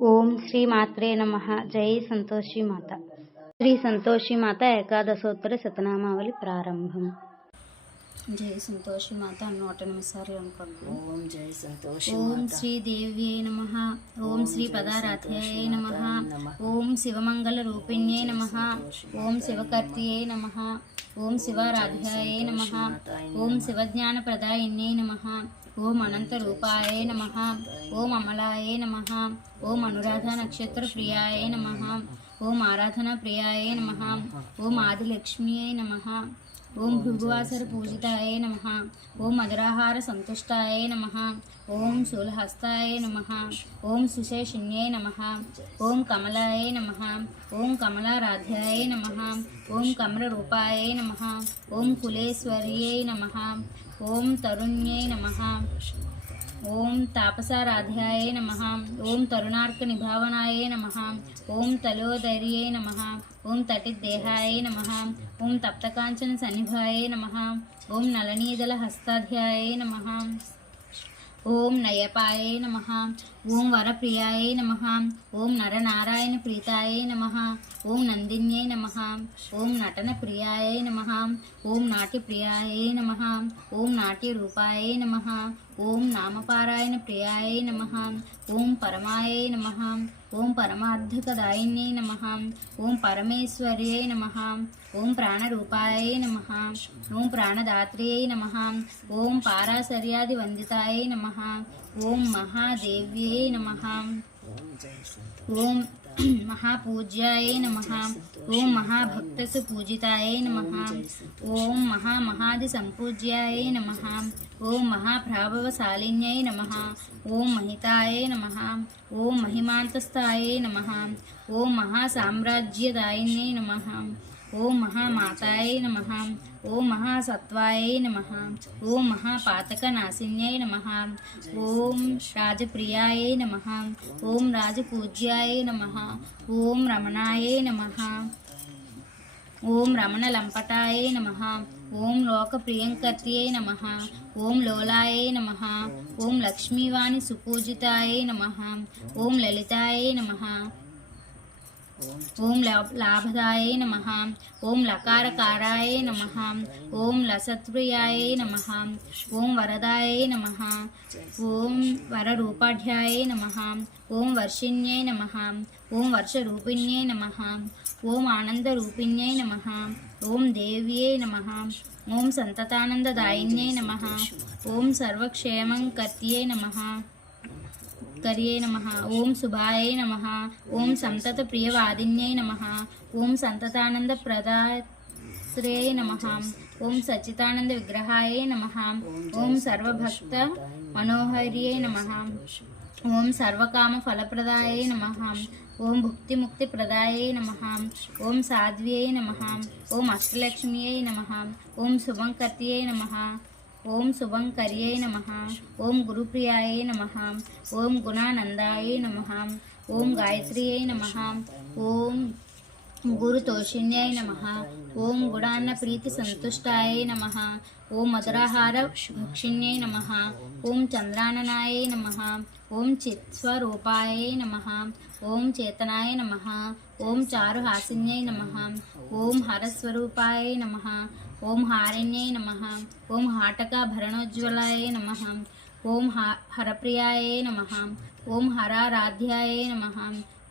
ఓం శ్రీ మాత్రే నమ. జై సంతోషి మాత. శ్రీ సంతోషి మాత ఏకాదశోత్తర శతనామావళి ప్రారంభం. జై సంతోషి మాత నూట ఎనిమిది సార్లు అనుకోండి. ఓం జై సంతోష ఓం శ్రీ దేవ్యై నమ. ఓం శ్రీ పదారాధ్యాయ నమ. ఓం శివమంగళ రూపిణ్యై నమ. ఓం శివకర్త్యై నమ. ఓం శివారాధ్యాయ నమ. ఓం శివజ్ఞాన ప్రదాయిన్యై నమ. ఓం అనంత రూపాయ నమ ఓం అమలాయ నమ ఓం అనురాధ నక్షత్ర ప్రియాయ నమ ఓం ఆరాధన ప్రియాయ నమ ఓం ఆదిలక్ష్మియే నమ ఓం భృగువాసర పూజితాయ నమ ఓం మధురాహార సంతుష్టాయ నమ ఓం శూలహస్తాయ నమ ఓం సుశేషిణ్యే నమ ఓం కమలాయ నమ ఓం కమలారాధ్యాయ నమ ఓం కమలరూపాయ నమ ఓం కులేశ్వర్యై నమ ఓం తరుణ్యై నమ. ఓం తాపసారాధ్యాయ నమ. ఓం తరుణార్క నిభావనాయ నమ. ఓం తలోదర్యై నమ. ఓం తటిదేహాయ నమ. ఓం తప్తకాంచన సన్నిభాయ నమ. ఓం నలనీదల హస్తాధ్యాయ నమ. ఓం నయపాయ నమ. ఓం వరప్రియాయ నమ. ఓం నరనారాయణ ప్రీతాయ నమ. ఓం నందిన్యై నమ. ఓం నటన ప్రియాయ నమ. ఓం నాట్యప్రియాయ నమ. ఓం నాట్యరూపాయ నమ. ఓం నామపారాయణ ప్రియాయ నమ. ఓం పరమాయ నమ. ఓం పరమార్థకదాయిన్యై నమ. ఓం పరమేశ్వర్యై నమ. ఓం ప్రాణరూపాయ నమ. ఓం ప్రాణదాత్ర్యై నమ. ఓం పారాశర్యాది వందితాయ నమ. ఓం మహాదేవ్యై నమ. ఓం మహాపూజ్యాయ నమ ఓం మహాభక్తసు పూజితాయ నమ ఓం మహామహాది సంపూజ్యాయ నమ ఓం మహాప్రాభవశాలిన్యై నమ ఓం మహితాయ నమ ఓం మహిమాంతస్థాయ నమ ఓం మహాసామ్రాజ్యదాయిన్యై నమ ఓం మహామాతాయ నమ ఓం మహాసత్వాయ నమ. ఓం మహాపాతకనాశిన్యై నమ. ఓం రాజప్రియాయ నమ. ఓం రాజపూజ్యాయ నమ. ఓం రమణాయ నమ. ఓం రమణ లంపటాయ నమ. ఓం లోక ప్రియంకర్త్యై నమ. ఓం లోలాయ నమ. ఓం లక్ష్మీవాణి సుపూజితాయ నమ. ఓం లలితాయ నమ. ఓం లాభదాయ నమ ఓం లకారకారాయ నమ ఓం లసత్ప్రియాయ నమ ఓం వరదాయ నమ ఓం వరరూపాఢ్యాయ నమ ఓం వర్షిణ్యై నమ ఓం వర్షరూపిణ్యై నమ ఓం ఆనందరూపిణ్యై నమ ఓం దేవ్యై నమ ఓం సంతతానందదాయిన్యై నమ ఓం సర్వక్షేమం కర్త్యై నమ కర్యే నమ ఓం శుభాయై నమ ఓం సంతత ప్రియవాదిన్యై నమ ఓం సంతతానంద ప్రదాత్రే నమ ఓం సచ్చితానంద విగ్రహాయ నమ ఓం సర్వభక్త మనోహర్యై నమ ఓం సర్వకామ ఫలప్రదాయ నమ ఓం భుక్తిముక్తి ప్రదాయై నమ ఓం సాధ్వ్యై నమ ఓం అష్టలక్ష్మ్యై నమ ఓం శుభంకర్త్యై నమ ఓం శుభంకర్యై నమ ఓం గురుప్రియాయ నమ ఓం గుణానందాయ నమ ఓం గాయత్రియై నమ ఓం గురుతోషిణ్యాయ నమ ఓం గుణాన్న ప్రీతి సంతుష్టాయ నమ ఓం మధురాహార ముక్షిణ్యై నమ ఓం చంద్రాననాయ నమ ఓం చిత్స్వరూపాయ నమ ఓం చేతనాయ నమ ఓం చారుహాసిన్యై నమ ఓం హరస్వరూపాయ నమ ఓం హారిణ్యై నమ ఓం హాటకాభరణోజ్వలాయ నమ ఓం హ హరప్రియాయ నమ ఓం హరారాధ్యాయ నమ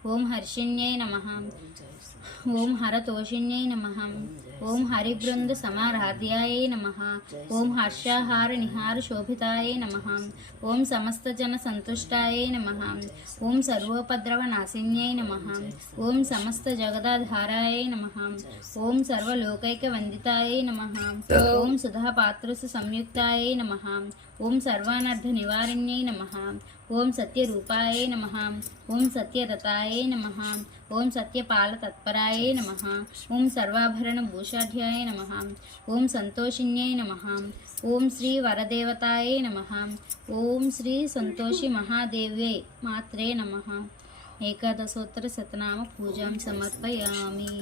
ఓం హర్షిణ్యై నమ ఓం హరతోషిణ్యై నమ. ఓం హరిబృంద సమారాధ్యాయై నమ. ఓం హర్షాహార నిహార శోభితాయై నమ. ఓం సమస్త జన సంతుష్టాయై నమ. ఓం సర్వోపద్రవ నాశిన్యై నమ. ఓం సమస్త జగదాధారాయై నమ. ఓం సర్వలోకైక వందితాయై నమ. ఓం సుధా పాత్రసు సంయుక్తాయై నమ. ఓం సర్వానర్థ నివారిణ్యై నమ. ఓం సత్యరూపాయ నమ ఓం సత్యరతాయ నమ ఓం సత్యపాలతత్పరాయ నమ ఓం సర్వాభరణ భూషాఢ్యాయ నమ ఓం సంతోషిన్యై నమ ఓం శ్రీ వరదేవతాయ నమ ఓం శ్రీ సంతోషి మహాదేవ్యై మాత్రే నమ ఏకాదశోత్తర శతనామ పూజాం సమర్పయామి